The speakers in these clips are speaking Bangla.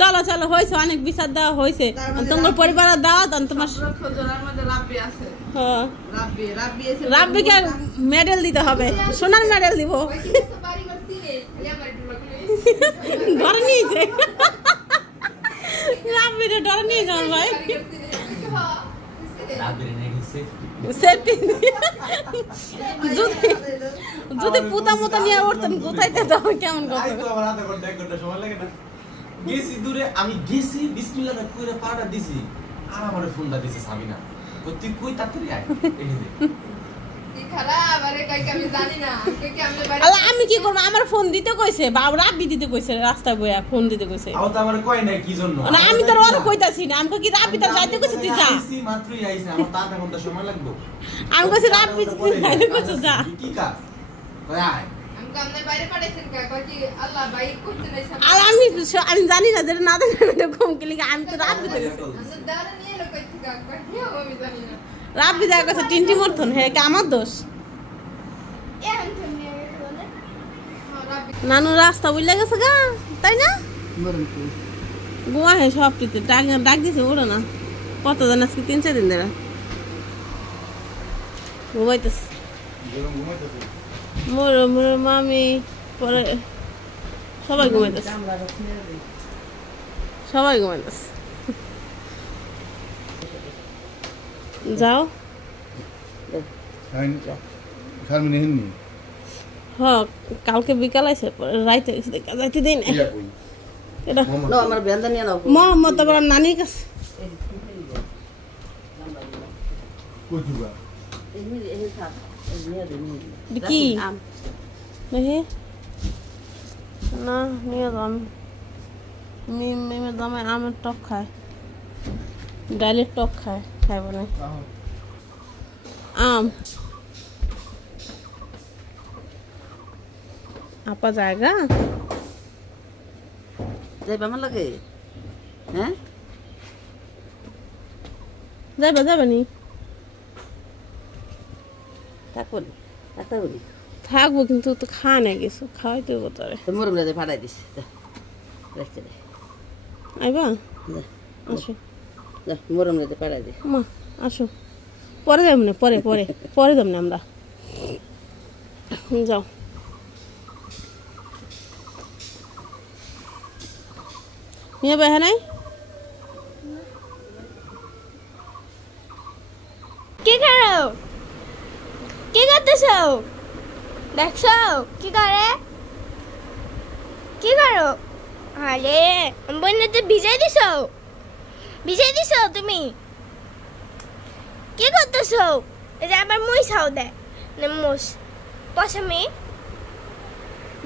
চলো চলো হয়েছে অনেক বিচার দেওয়া হয়েছে তোমার পরিবারের দাওয়াত তোমার রাব্বিকে মেডেল দিতে হবে সোনার মেডেল দিব ডর নিয়েছে রাব্বিরে ডর নিয়ে যাও ভাই যদি পুতা মতো নিয়ে উঠতেন কোথায় কেমন কথা গেছি দূরে আমি গেছি বিসমিল্লাহ কইরা পাড়া দিছি আর আমারে ফোনটা দিছে সাবিনা তুই কই তাড়াতাড়ি আয় এই দে কি খারাপ আরে কই আমি জানি না কি আমি বাড়ি আল্লাহ আমি কি করব আমার ফোন দিতে কইছে বাবা রাব্বি দিতে কইছে রাস্তায় বইয়া ফোন দিতে কইছে আও তো আমারে কই নাই কি জন্য না আমি তোর ওর কইতাছি না আমি কি রাব্বি তার যাইতে কইছে তুই যা আইছি মাত্রই আইছে আমার তা ঘন্টা সময় লাগবে আমি কইছি রাব্বি যাইতে কইছে যা কি কাজ কই আয় আমি জানি না যেটা না দেন কম কি আমি তো রাব্বি রাব্বি যা কইছে টিনটি মরতন হে কি আমার দোষ নানু রাস্তা বুঝলে গেছে গা তাই না গোয়া হে সবটিতে ডাক দিছে ওরা না কত জন আজকে 3-4 দিন ধরে ঘুমাইতেছে মোর মামি পরে সবাই ঘুমাইতেছে যাও হ্যাঁ কালকে বিকাল আছে রাইতে যাইতে দিন মোহাম্মদ আবার নানির কাছে কি না নিয়ে দাম মিমের দামে আমের টক খায় ডালের টক খায় খাইব না আম আপা জায়গা যাইবা আমার লাগে হ্যাঁ যাবা নি থাকবো কিন্তু তো খাওয়া না গেছো খাওয়াইতে হবো তোরে মরম রাতে ফাটাই দিস রাখতে দে আইবা আসো মরম রাতে ফাটাই দে মা আসো পরে যাবো না পরে যাবো না আমরা যাও নিয়ে বেহা নাই কি করো কি করতেছ দেখছো কি করো আরে বন্যাতে ভিজাই দিছ তুমি কি করতেছ এই যে আবার মই ছাও দে না মোস পছামি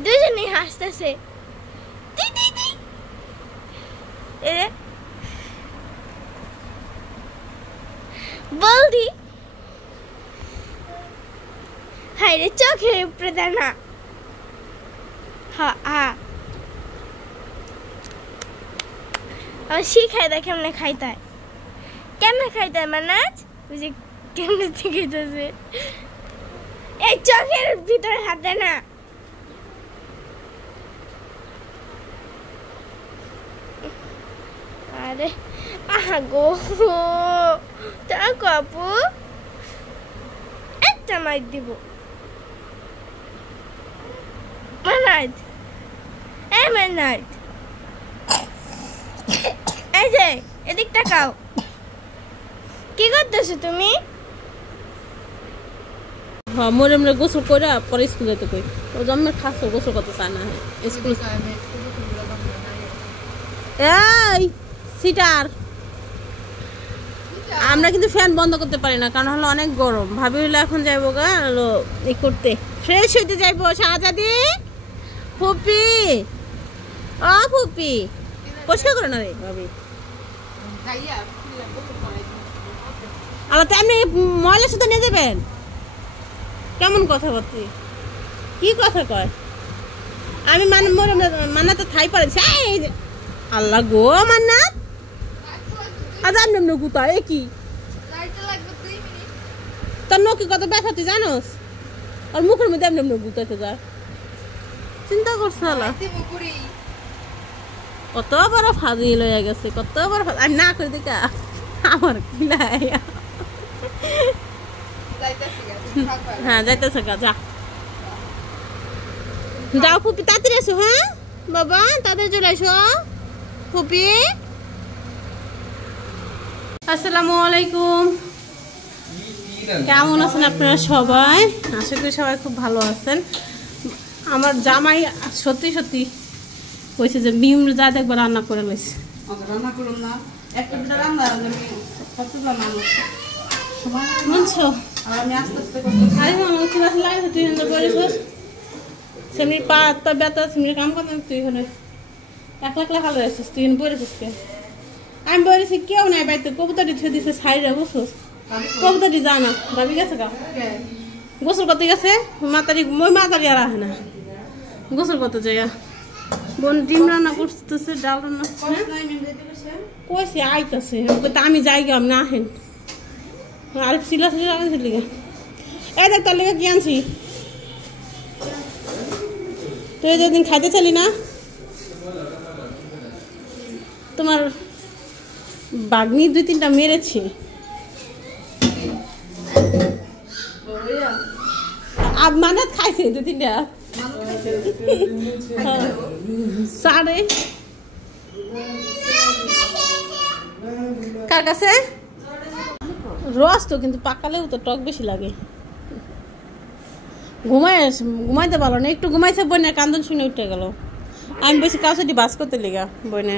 দুজনেই হাসতেছে বলদি হাই রে চোখের উপরে দানা হ্যাঁ শিখাই দেয় কেমনে খাইতে মানাজ বুঝি কেমনে খাইতেছে এই চোখের ভিতরে হাত দেয় না আরে গো তা কাপু একটা মাইক দিব মানাজ এই যে এদিক তাকাও কি করতেছো তুমি হ্যাঁ মোরে গোসল করে পরে স্কুলে তো কই ও জন্মের খাস গোসল করতে চায় না স্কুল এই সিটার আমরা কিন্তু ফ্যান বন্ধ করতে পারি না কারণ হলো অনেক গরম ভাবি হলো এখন যাইবো গা হলো এই করতে ফ্রেশ হইতে যাইবো শাহজাদি ফুপি ও ফুপি পরিষ্কার করে না রে ভাবি আল্লাহ তো এমনি ময়লা সাথে নিয়ে যাবেন কেমন কথা বলছি কি কথা কয় আমি মান্নাত থাই পারেছি আল্লাহ গো মান্নাত আজ আমি নকুতা এ কি তোর নকি কত ব্যথা তুই জানোস আর মুখের মধ্যে এমনি গুতাইতে যায় চিন্তা করছে আল্লাহ কত বড় ফাজিল হয়ে গেছে, কত বড় আমি না করে দেখা আমার নাই। হ্যাঁ যাইতেছে গা, যা যাও ফুপি তাড়াতাড়ি এসো। হ্যাঁ বাবা তাড়াতাড়ি চলে এসো ফুপি। আসসালামু আলাইকুম, কেমন আছেন আপনারা সবাই? আশা করি সবাই খুব ভালো আছেন। আমার জামাই সত্যি সত্যি কইছে যে মিম যা দেখবার রান্না করে লইছে। রান্না করুন না, একটা দুটা রান্না আমি কত বানাবো বুঝছো? আর আমি আস্তে আস্তে আরে মনে কি বাস লাগে তুই এনে করিস সেমনি পা তো ব্যথা সেমনি কাম করতে তুই এখানে একলা একলা ভালো আছিস, তুই এখানে বলেছিস কে? আমি বলেছি কেউ নাই বাড়িতে, কবুতরটি ছেড়ে দিছে সাইডে বুঝছোস? কবুতরটি যা না ভাবি গেছে গা গোসল করতে গেছে, মাতারি মই মাতারি আর আহে না গোসল করতে যাইয়া। বোন ডিম রান্না করতেছে, ডাল রান্না কইছে আইতাছে, আমি যাই গে আমি না আহেন আর সিলা সিলা লাগাইছিল লিগা। এই দেখ তোর লিগা কি আনছি, তুই যেদিন খাইতে চালি না তোমার বাগনি 2-3টা মেরেছি, মানে খাইছে 2-3টা সাড়ে কার কাছে রস তো, কিন্তু পাকালেও তো টক বেশি লাগে। ঘুমাইতে পারলো না, একটু ঘুমাইছে বইনের কান্দন শুনে উঠে গেল। আমি বেশি কাউসাটি বাস করতে লেগা বইনে।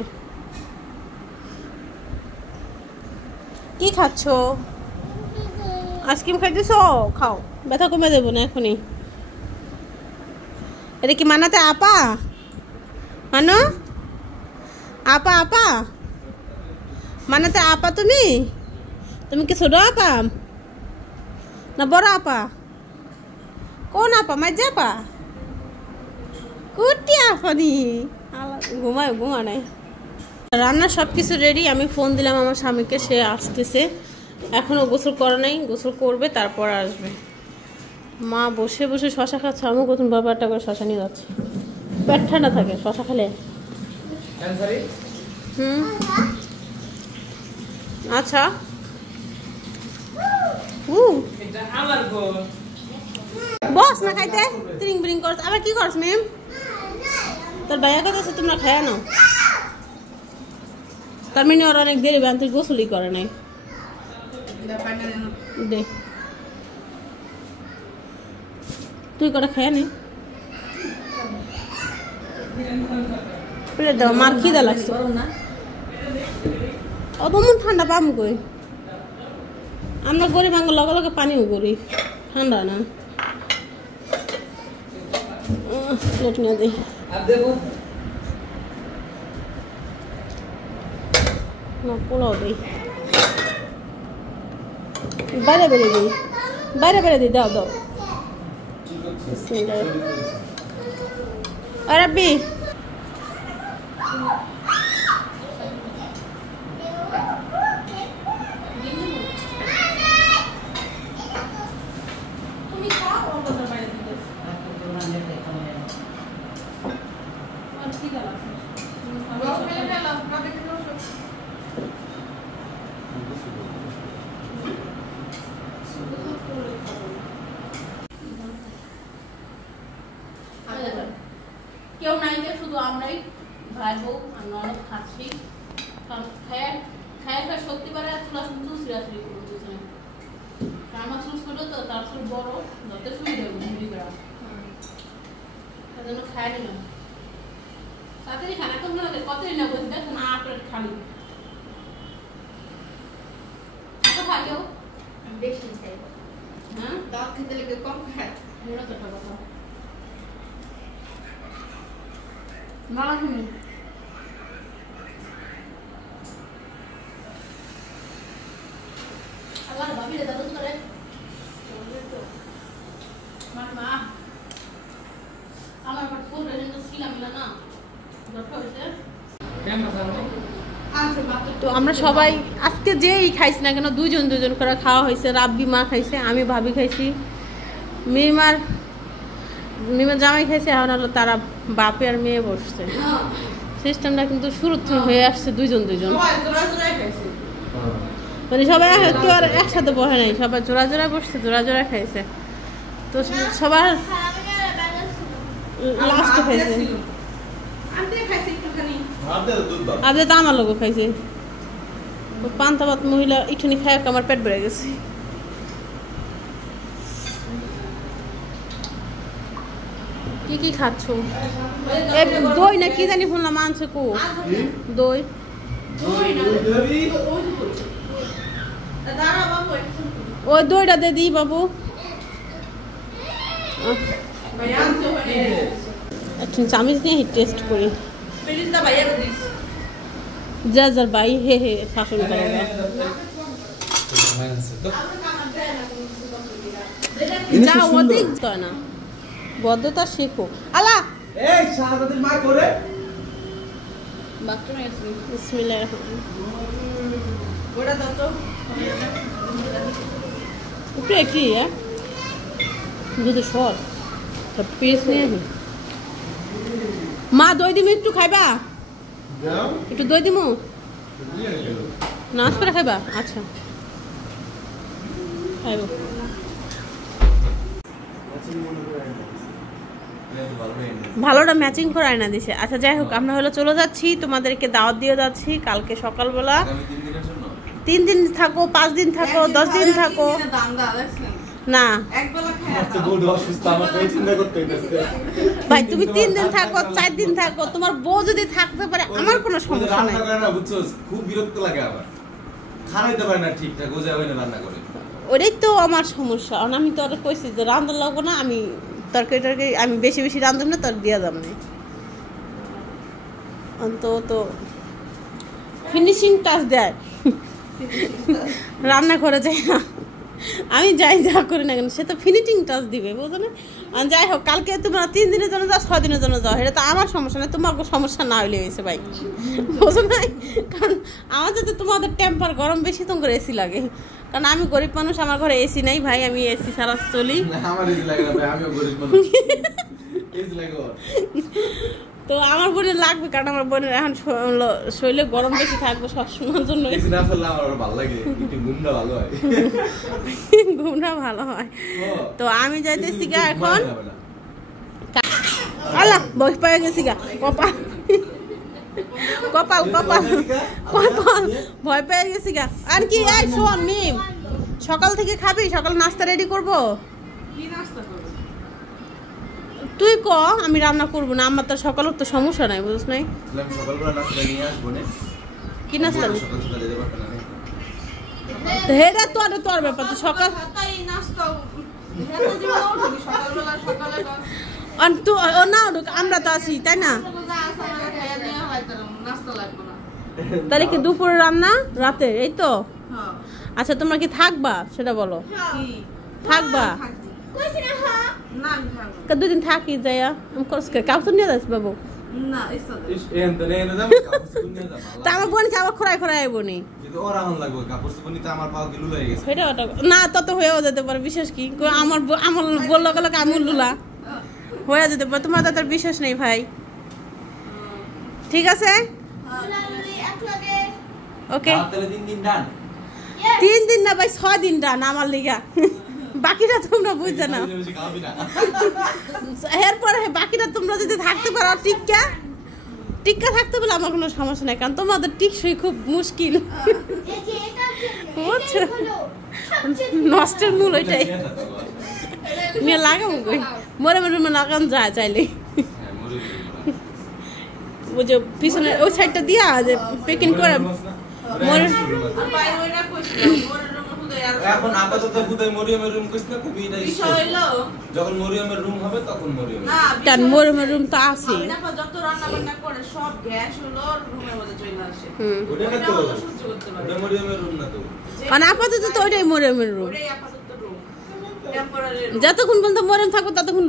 কি খাচ্ছ? আইসক্রিম খাইতেছ? খাও, ব্যথা কমে দেবো না এখনই। এটা কি মানাতে আপা? মানো আপা, আপা মানাতে আপা? তুমি তুমি কি ছোট আপা না বড় আপা? কোন আপা? মাঝে আপা? কুটি আপা নি? ঘুমা নাই। রান্না সব কিছু রেডি। আমি ফোন দিলাম আমার স্বামীকে, সে আসতেছে। এখনো গোসল করা নাই, গোসল করবে তারপর আসবে। মা বসে বসে শশা খাচ্ছে, আমিও প্রথম বাবারটা করে শশা নিয়ে যাচ্ছি। পেট ঠান্ডা থাকে শশা খেলে। আচ্ছা বস না খাইতে ত্রিং বিরিং করছ, আবার কি করছ মেম? তোর ভাইয়া কথা তোমরা খায়া নাও। তার মানে ওর অনেক দেরি বান, তুই গোসলই করে নাই। দে তুই করে খায়া নে, প্লেট দাও। মার খিদা লাগছে, অত মন ঠান্ডা পাম কই? আমরা গরিব, আঙ্গুল লগে লগে পানিও করি, ঠান্ডা না। প্লেট নিয়ে দে। পোলাও দিই, বাইরে বেড়ে দিই, বাইরে বেড়ে দিই। দাও দাও রাব্বি। কেউ নাই, শুধু আমরাই ভাই বউ আর ননদ খাচ্ছি। কারণ খায়া সত্যি পারে চুলা কিন্তু সিরাসরি করবো দুজনে। আমার চুল ছোট তো, তার চুল বড়, যত সুবিধা ঘুরি করা, সেজন্য খায় নিলাম। তাড়াতাড়ি খানা তো মনে হয় কতই না বলছি, দেখুন 8 প্লেট খালি। এত খায় কেউ বেশি খাই? হ্যাঁ দাঁত খেতে লেগে কম খায়, এরা তো কথা না। আবার ভাবি রে দাদু করে মা আমার বাট করে কিন্তু ছিলাম না দরকার হইছে। তো আমরা সবাই আজকে যেই খাইছি না কেন, দুজন করে খাওয়া হয়েছে। রাব্বি মা খাইছে, আমি ভাবি খাইছি, মিমার জামাই খাইছে। এখন হলো তারা বাপে আর মেয়ে বসছে। সিস্টেমটা কিন্তু শুরু থেকে হয়ে আসছে দুইজন দুইজন, সবাই জোড়া জোড়াই খাইছে। মানে সবাই কেউ আর একসাথে বসে নাই, সবাই জোড়া জোড়া বসছে, জোড়া জোড়া খাইছে। তো সবার লাস্টে খাইছে, আনতে খাইছে একটুখানি। আজকে তো আমার লোকও খাইছে। পান্তাবাত মহিলা ইঠুনি খায় আমার পেট বেড়ে গেছে। কি কি খাচ্ছ? দই না কি জানি শুনলাম আনছে কো দই। দাঁড়া বাবু, ওই দইটা দে দিই বাবু। ভাই আনছে ওখানে। একটা চামিচ নিয়ে টেস্ট করি। ফ্রিজটা ভাইয়া দিস। যা যার ভাই হে হে শাসন করে না। যা অধিক হয় না, বদ্ধতা শেখো। আলা এই শাহজাদের মা করে বাথরুমে গেছি। বিসমিল্লাহির ওটা দাও তো। উপরে কি দুধের সর পেস্ট নিয়ে আসি। মা দই দিমু একটু খাইবা? একটু দই দিমু নাচ করে খাইবা? আচ্ছা খাইব। ভালোটা ম্যাচিং করে আয়না দিছে। আচ্ছা যাই হোক, আমরা হলো চলে যাচ্ছি, তোমাদেরকে দাওয়াত দিয়ে যাচ্ছি কালকে সকালবেলা। 3 দিন থাকো, 5 দিন থাকো, 10 দিন থাকো না ভাই, তুমি 3 দিন থাকো, 4 দিন থাকো, তোমার বউ যদি থাকতে পারে আমার কোনো সমস্যা নাই। খুব বিরক্ত লাগে, আবার খানাইতে পারে না ঠিকঠাক, ওজা হইনা রান্না করে। ওটাই তো আমার সমস্যা। আমি তো ওরা কইছি যে রান্না লাগবো না, আমি তরকারি টরকারি আমি বেশি বেশি রান্ধব না, তোর দিয়া যাম না। তো ফিনিশিং টাচ দেয় রান্না করে যায় না, আমি যাই যা করি না কেন সে তো ফিনিশিং টাচ দিবে, বুঝো না? যাই হোক, কালকে তোমরা 3 দিনের জন্য যাও, 6 দিনের জন্য যাও, এটা তো আমার সমস্যা না, তোমার সমস্যা না হইলে হয়েছে ভাই, বুঝো না? কারণ আমাদের তো তোমাদের টেম্পার গরম বেশি, তোমার এসি লাগে। কারণ আমি গরিব মানুষ, আমার ঘরে এসি নাই ভাই, আমি এসি ছাড়া চলি। তো আমার বোনের লাগবে, কারণ আমার বোনের এখন শরীরে গরম বেশি থাকবে সবসময়ের জন্য। ঘুমটা ভালো হয়। তো আমি যাইতেছি গা এখন, আল্লাহ বই পেয়ে গেছি গা, কপাল কপাল কপাল কপাল ভয় পেয়ে গেছি গা। আর কি এই শোন মিম, সকাল থেকে খাবি? সকাল নাস্তা রেডি করবো? কি নাস্তা করবে? তুই ক, আমি রান্না করবো না, আমার তো সকালের তো সমস্যা নাই, বুঝছ নাই? সকালবেলা নাস্তা নিয়ে আসবো না। কি নাস্তা? সকাল সকাল যেতে পারবে না। হেরা তোর ব্যাপার, তো সকাল তাই নাস্তা হেরা দিবা ওঠি সকালবেলা সকালে না উঠুক, আমরা তো আছি তাই না? নাস্তা লাগবে না। তাহলে কি দুপুরে রান্না রাতে? এই তো। হ্যাঁ। আচ্ছা তোমরা কি থাকবা সেটা বলো? কি থাকবা? না আমি থাকবো 2 দিন থাকি যাইয়া আমি কাপড় নিয়ে যাচ্ছি বাবু। না ইচ্ছা নেই। তা আমার বোনকে আবার খোরাই আইবো নি, সেটা না তত হয়েও যেতে পারে, বিশেষ কি আমার বললো গেল আমি লুলা হয়ে যেতে পারে, তোমার তার বিশ্বাস নেই ভাই। ঠিক আছে ওকে, 3 দিন না ভাই 6 দিন ডান আমার লিগা, বাকিটা তোমরা বুঝতে না। এরপরে বাকিটা তোমরা যদি থাকতে পারো টিক্কা থাকতে পারলে আমার কোনো সমস্যা নেই, কারণ তোমাদের টিকসই খুব মুশকিল, বুঝছো? নষ্টের মূল ওইটাই নিয়ে লাগাবো কই, মরে লাগানো যায় চাইলে। ওই যে পিছনে ওই সাইডটা দিয়া যে পেকিং করে মরে এখন আপাতত খুদাই মরিয়মের রুম কইছ না, খুবই এটা বিষয় হলো যখন মরিয়মের রুম হবে তখন মরিয়ম। না তার মরিয়মের রুম তো আছে, আপনি যত রান্না বান্না করে সব গ্যাস হলো রুমের মধ্যে চলে আসে। ওটা না তো, সহ্য করতে পারে ওটা মরিয়মের রুম না তো, কারণ আপাতত তো ওইটাই মরিয়মের রুম। ওটাই আপাতত রুম, টেম্পোরারি রুম। যতক্ষণ পর্যন্ত মরিয়ম থাকবো ততক্ষণ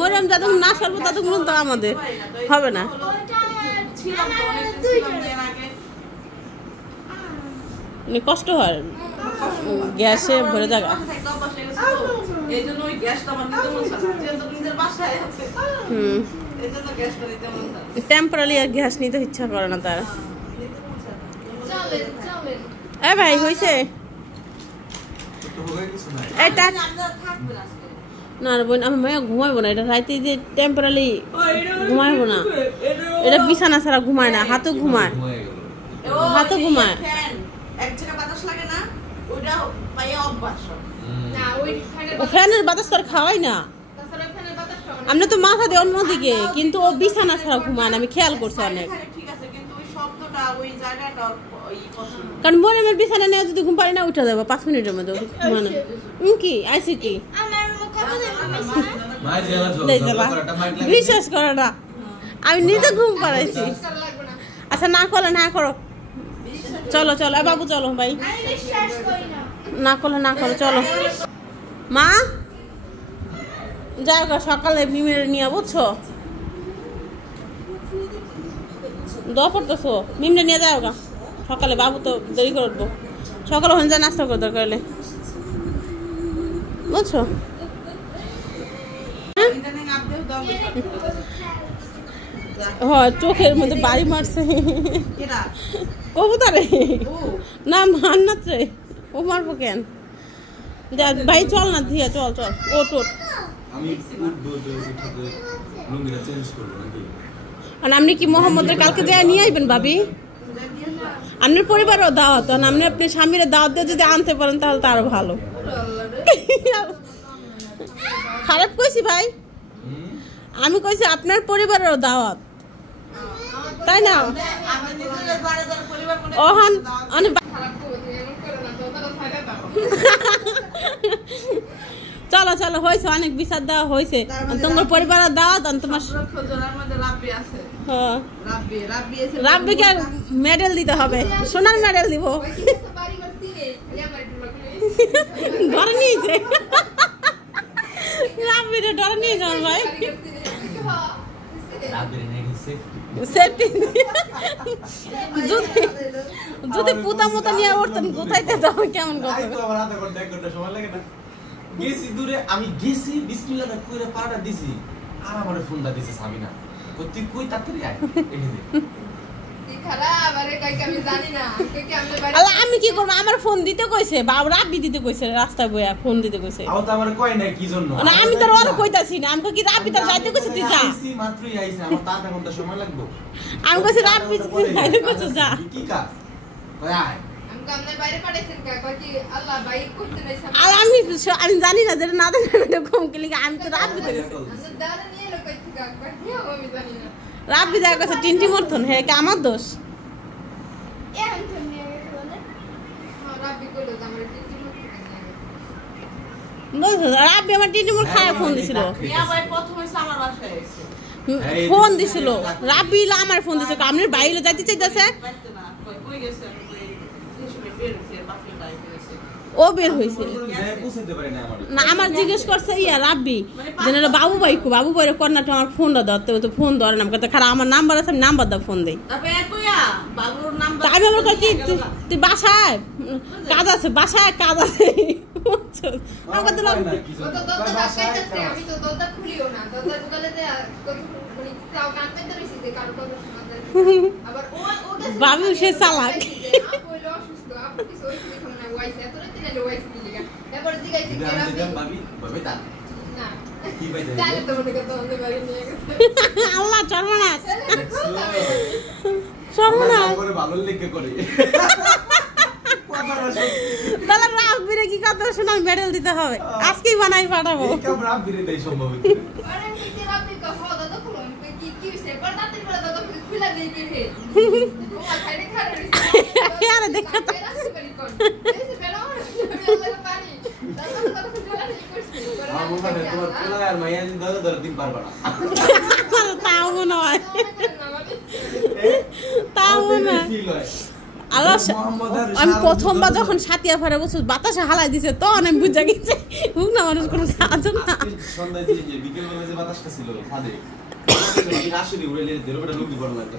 মরিয়ম যতক্ষণ না সরবো ততক্ষণ তো আমাদের হবে না। ছিলাম তো অনেক ছিলাম এর আগে, কষ্ট হয় গ্যাসে ভরে জায়গা। এই জন্য ওই গ্যাসটা আমার নিজের মনে হয়, যেহেতু নিজের বাসায় আছে। এজন্য গ্যাসটা দিতে মন চায়। টেম্পোরারি আর গ্যাস নিতে ইচ্ছা করে না তার। চলেন চলেন এ ভাই হইছে তো হয়ে কিছু নাই এটা আমরা থাকবে না আজকে। না রে বোন আমি মায়া ঘুমাইবো না, এটা রাইতে যে টেম্পোরারি ঘুমাইবো না, এটা বিছানা ছাড়া ঘুমায় না, হাতও ঘুমায়। হয়ে গেল হাতে ঘুমায়। ফ্যান এক জায়গায় বাতাস লাগে না, ওইটা পাইয়া অভ্যাস সব। না ওই ফ্যানের ও ফ্যানের বাতাস তো আর খাওয়াই না, তাছাড়া ফ্যানের বাতাসটা অনেক আমরা তো মাথা দিয়ে অন্যদিকে, কিন্তু ও বিছানা ছাড়া ঘুমায় না, আমি খেয়াল করছি অনেক। এখানে ঠিক আছে, কিন্তু ওই শব্দটা ওই জায়গাটা ওই পছন্দ। কারণ মরিয়মের বিছানা নিয়ে যদি ঘুম পারি না উঠে যাবো 5 মিনিটের মধ্যে ঘুমানো। কি আইসি কি আমার কত দিন মাই জেলা জল দেই জ্বালা। করাটা মাইক লাগে বিশ্বাস করে না, আমি নিজে ঘুম পাড়াইছি। লাগবে না আচ্ছা না করলে না করো, চলো চলো এ বাবু চলো ভাই, আমি বিশ্বাস করি না না করলে না করো চলো। মা যাই হোক সকালে মিমের নিয়ে বুঝছো দোয়া পড়তেছো, মিমরে নিয়ে যাও গা সকালে, বাবু তো দেরি করে উঠবো, সকালে ওখানে যা নাস্তা করে দরকার হলে বুঝছো। ইদানিং আপনিও দাও বেশি। হয় চোখের মধ্যে বাড়ি মারছে কেডা? কবুতরে ও না মান্নাত রে, ও মারবো কেন, যা ভাই চল না দিয়া চল চল ওট ওট। আমি উঠবো তো উঠে তো লুঙ্গিটা চেঞ্জ করব নাকি আর আপনি কি মোহাম্মদের কালকে যায় নিয়ে আসবেন ভাবি, আপনার পরিবারও দাওয়াত, আর আপনি আপনি স্বামীর দাওয়াত দিয়ে যদি আনতে পারেন তাহলে তো আরো ভালো। খারাপ কইছি ভাই, আমি কইছি আপনার পরিবারেরও দাওয়াত, তাই না? আমরা নিজেদের বাড়ি ধরে পরিবার মনে ওহন অনেক খারাপ করে তুমি এমন করে না তো তারা ছাড়া দাও চলো চলো হয়েছে, অনেক বিচার দেওয়া হয়েছে, তোমার পরিবারের দাওয়াত আর তোমার খোঁজনের মধ্যে রাব্বি আছে। হ্যাঁ, রাব্বি এসে রাব্বিকে মেডেল দিতে হবে, সোনার মেডেল দিব। ওই কি তো বাড়ি করতে নেই খালি আমার একটু লাগলে ধরে নিয়েছে রাব্বিরে ধরে নিয়ে যাও ভাই, রাবের নেই সেফটি যদি যদি পুতা মতো নিয়ে উঠতেন কোথাইতে যাবো কেমন কথা। আই তো আমার আধা ঘন্টা 1 ঘন্টা সময় লাগে না গেছি দূরে, আমি গেছি বিসমিল্লাহ কইরা পাড়া দিছি আর আমারে ফোনটা দিছে সাবিনা তুই কই তাড়াতাড়ি আয় এখানে তুই খারাপ আরে কাই আমি জানি না কই কি আমি বাড়ি আল্লাহ আমি কি করবো, আমার ফোন দিতে কইছে, বাবা রাব্বি দিতে কইছে, রাস্তায় বইয়া ফোন দিতে কইছে। আও তো আমারে কয় না কি জন্য না আমি তোর ওর কইতাছি না, আমি কই কি রাব্বি তার যাইতে কইছে তুই যা, আইছি মাত্রই আইছি আমার তো আধা ঘন্টা সময় লাগবে আমি কইছি রাব্বি যাইতে কইছে যা। কি কাজ কয় আয় আমি কামনার বাইরে পাঠাইছেন কা কই কি আল্লাহ ভাই করতে নাই সামনে আর আমি জানি না যেটা না জানি কম কি আমি তো রাব্বি কইছে, আমি দাঁড়া নিয়ে লোক কই থেকে কই কি আমি জানি না রাব্বি যা কইছে টিনটি মরতন হে কি আমার দোষ। এ আমি তো নিয়ে গেছে বলে হ্যাঁ রাব্বি কইলো যে আমার টিটি মুখ বুঝছো রাব্বি আমার টিনটি মোর খায় ফোন দিছিল, মিয়া ভাই প্রথমে আমার বাসায় এসে ফোন দিছিল রাব্বি আমার ফোন দিছিল, আপনার বাইরে যাইতে চাইতেছে, পারতে না কই গেছে কই এসে বের হইছে বাসে টাইপ হইছে। ও বের হইছে যাই পৌঁছাতে পারে না আমার না, আমার জিজ্ঞেস করছে ইয়া রাব্বি যেন বাবু ভাই বাবু ভাইয়ের কন্যাটা আমার ফোনটা ধরতে, তো ফোন ধরে না, কথা খারাপ আমার নাম্বার আছে আমি নাম্বার দাও ফোন দেই। তারপরে কইয়া বাবুর নাম্বার তা আমি আমার কই কি তুই বাসায় কাজ আছে, বাসায় কাজ আছে বুঝছো? আমাকে তো কয় না কি ও জন্য তো দরজা লাগাইতেছে আমি তো দরজা খুলিও না দরজা ঢুকালে যে কত মানে তাও কান পেতে রইছি যে কারো কথা শোনা যায় আবার ও গেছে বাবু সে চালাক। আপু হলো অসুস্থ আপু কিছু হইছে দেখুন না ওয়াইছে এত রাতে না ওয়াইছে কি লিগা তারপরে জিগাইছে কি দিদাম রাবি দিদাম ভাবি ভাবি তা না কি পাইতে তাহলে তো মনে করতে আমাদের বাড়ি নিয়ে গেছে আল্লাহ সর্বনাশ সর্বনাশ, করে ভালো লিখে করে তাহলে রাব্বিরে কি কথা শোনা মেডেল দিতে হবে, আজকেই বানাই পাঠাবো। এই কাম রাব বিরে দেই সম্ভব আরে কি রাবি কথা দাদা খুলো কি কি সে পর দাঁতের পর দাদা খুলে দেই কি হে ও খাইলে খারে রইছে আরে দেখো তো আমার মনে হয় তোমার পোলা আর মাইয়া ধরে দিন পারবা না তাও মনে হয়, তাও মনে হয়। ফিল হয় আল্লাহ মোহাম্মদ আর আমি শাহরুখ প্রথমবার দুজন- যখন সাতিয়া ফারে বলছি বাতাসে হালাই দিছে তখন আমি বুঝা গেছি হুক না মানুষ কোনো কাজ না। আজকে সন্ধ্যায় যে বিকেল বেলা যে বাতাসটা ছিল ছাদে আসলে উড়ে দেড়টা লুঙ্গি বড় লাগতো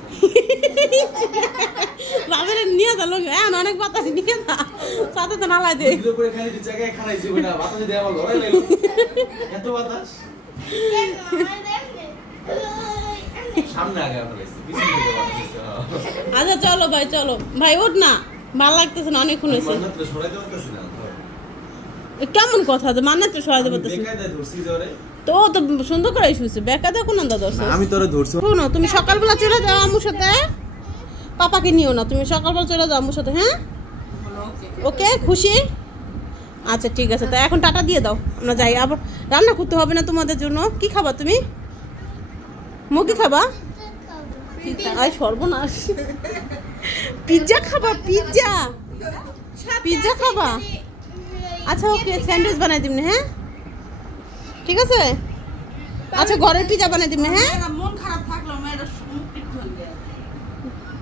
বাবের নিয়ে যা লোক এখন অনেক বাতাস নিয়ে যা সাথে তো নালাই দে। ভিডিও করে খালি যে জায়গায় খারাইছি ওটা বাতাসে দেয়া আমার লড়াই লাগলো এত বাতাস সামনে আগে ফেলাইছে পিছন থেকে বানাইছে আচ্ছা চলো ভাই চলো ভাই ওঠ না ভালো লাগতেছে না অনেকক্ষণ হয়েছে মান্নাত সরাইতে পারতেছি না কেমন কথা তো মান্নাত তো সরাইতে পারতেছি বেকায়দা ধরছি জরে তো ও তো সুন্দর করে শুয়েছে বেকা দেখো না দাদা আমি তোরে ধরছি শোনো তুমি সকালবেলা চলে যাও আম্মুর সাথে পাপাকে নিও না তুমি সকালবেলা চলে যাও আম্মুর সাথে হ্যাঁ ওকে খুশি আচ্ছা ঠিক আছে তা এখন টাটা দিয়ে দাও আমরা যাই আবার রান্না করতে হবে না তোমাদের জন্য কি খাবা তুমি মুগি খাবা আই সর্বনাশ পিৎজা খাবা পিৎজা পিৎজা খাবা আচ্ছা ওকে স্যান্ডউইচ বানাই দিমনে হ্যাঁ ঠিক আছে আচ্ছা ঘরের পিৎজা বানাই দিমনে হ্যাঁ মন খারাপ থাকলো মেয়েটা মুখ টিপ ধরবে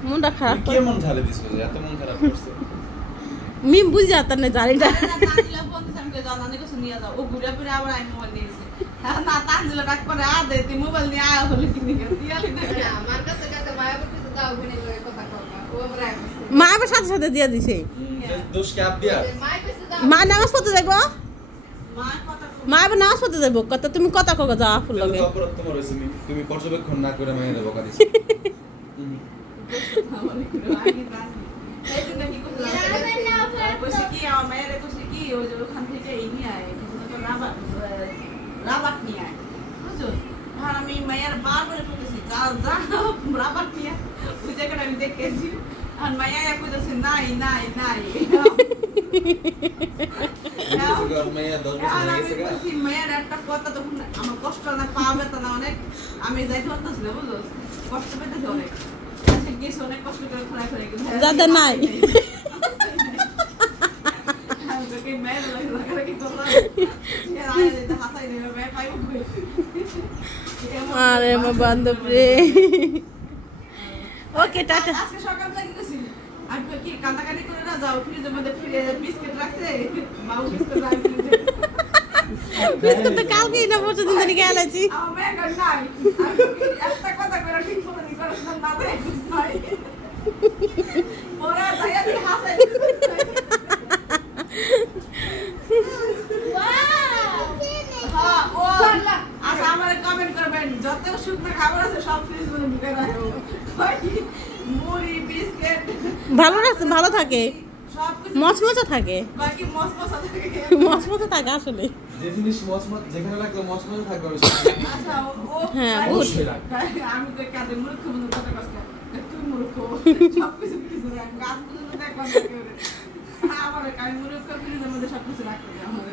মনটা খারাপ কে মন ঢালে দিছ এত মন খারাপ করছে মিম বুঝ যাতা না জারিটা তানজিলা বলতেছে আমি যাও নানি কাছে নিয়ে যাও ও ঘুরে ফিরে আবার আমি মোবাইল নিয়েছে না তানজিলা ডাক করে দে তুই মোবাইল নিয়ে আয়া হলে কিনে দিয়ালি না আমার কাছে কাছে মায়া বলতেছে দাও গুনে লয়ে কথা কবা ও আবার আইছে মা আবার সাথে সাথে দিয়ে দিছে দোষ কে আপ দিয়া মায়া কইছে দাও মা নামাজ পড়তে যাইবো মা কথা মা আবার নামাজ পড়তে যাইবো কত তুমি কথা কগ যাও ফুল লাগে অপরাধ তোমার হইছে তুমি পর্যবেক্ষণ না করে মাইরে বকা দিছ আমার করে আগে জানি এই জন্য কি করতে বসে কি আমার মায়ের কইছে কি ওই যে ওখান থেকে এই নিয়ে আয় কিছু তো রাবাত নিয়ে আয় বুঝছো আর আমি মায়ের বারবার বলতেছি যা যা রাবাত নিয়ে ওই জায়গাটা আমি দেখেছি আর মায়া কইতেছে নাই নাই নাই মাইয়া 10 বছর হয়ে গেছে গা মায়ের একটা কথা তখন আমার কষ্ট না পাবে তা না অনেক আমি যাইতে পারতেছি না বুঝছো কষ্ট পেতেছি অনেক গেছে অনেক কষ্ট করে খোলা করে যাদের নাই আরে মা বান্ধব রে ওকে টাটা আজকে সকালবেলা কি করছিস আমি কি কান্দাকাটি করে না যাও ফ্রিজের মধ্যে বিস্কিট রাখছে মাও বিস্কিট রাখছে বিস্কুট তো কালকেই না পরশু দিন ধরে গেলাছি আমার মেয়ে কার নাই আমি একটা কথা করে ঠিক মতো নি করে না দেয় নাই ওরা তাইয়া দি হাসাই হ্যাঁ ও আচ্ছা আমার কমেন্ট করবেন যত শুকনো খাবার আছে সব ফ্রিজ মধ্যে ঢুকে রাখো মুড়ি বিস্কিট ভালো থাকে সব কিছু মচমচা থাকে বাকি মশমশা থাকে মচমচা থাকে আসলে যে জিনিস মচমচ যেখানে রাখলে মচমচ থাকবে আমি আচ্ছা ও হ্যাঁ, অবশ্যই রাখ আমি তো কাজে মূর্খ মনে কথা কষ্ট তুই মূর্খ সব কিছু কিছু রাখ গাছ পর্যন্ত দেখবার আমার আমি মূর্খ ফ্রিজের মধ্যে সব কিছু রাখতে আমার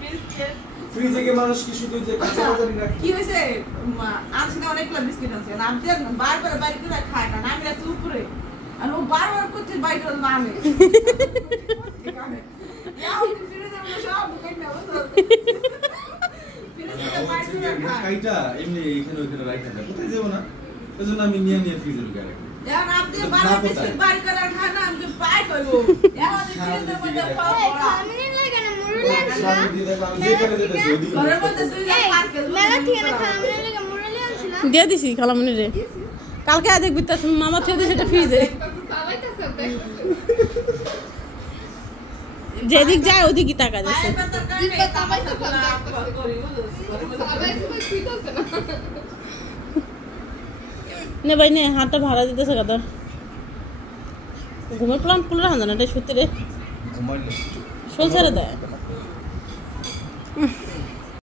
বিস্কিট ফ্রিজে কি মানুষ কি শুধু যে কাঁচা বাজারি রাখে কি হয়েছে আনছিনে অনেকগুলো বিস্কিট আছে আমি বারবার বাড়ি করে খায় না আমি রাখছি উপরে আর ও বারবার করছে বাড়ি করে নামে কাইটা এমনি এখানে ওখানে রাখা না কোথায় যাবো না এজন্য আমি নিয়ে ফ্রিজে ঢুকে রাখি এখন আপনি বারবার বিস্কিট বাড়ি করে খায় না আমি পাই কইবো এখন ফ্রিজের মধ্যে পাও পড়া সামনে লাগে না মুড়ি লাগে না সামনে দিয়ে দেখো আমি যে করে দিতেছি ওদিকে ঘরের মধ্যে দুই লাখ পার কেজি মেলা থেকে না সামনে লাগে মুড়ি আনছিলাম দিয়ে দিছি খালামনি রে কালকে আর দেখবি তো মামা ছেড়ে দিয়েছে এটা ফ্রিজে সবাই তো সব যেদিক যায় ওদিকই টাকা যাচ্ছে পায়ের ব্যথার কারণে জিব্বা তামাই তামাই তো তো সব করি সবাই তো শুইতেছে না নে ভাই নে হাতটা ভাড়া দিতেছে কত ঘুমের প্ল্যান খুলে রাখা না এটা সত্যি রে ঘুমাইলে শোল ছেড়ে দেয়